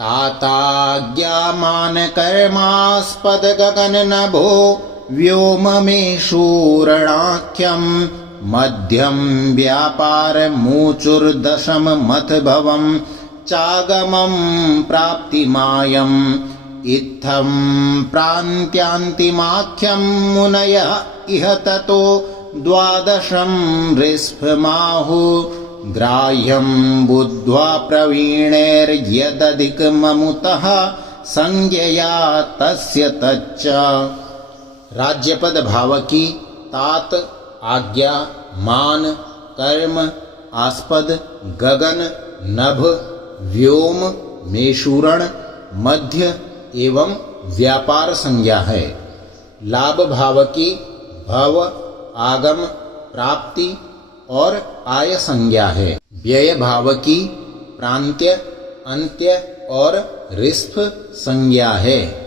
ताताज्ञामान कर्मास्पद गगन नभो व्योममेषूरणाख्यम् मध्यम व्यापार मूचुर्दशम मथ भवम् चागमम् प्राप्तिमायम् इत्थं प्रान्त्यान्तिमाख्यम् मुनयः इह ततो द्वादशं ऋष्भमाहुः ग्राह्यं बुद्ध्वा प्रवीणैर्यदधिकममुतः संज्ञया तस्य तच्च। राज्यपद भाव की तात आज्ञा मान कर्म आस्पद गगन नभ व्योम मेषूरण मध्य एवं व्यापार संज्ञा है। लाभ भाव की भव आगम प्राप्ति और आय संज्ञा है। व्यय भाव की प्रांत्य अंत्य और ऋष्भ संज्ञा है।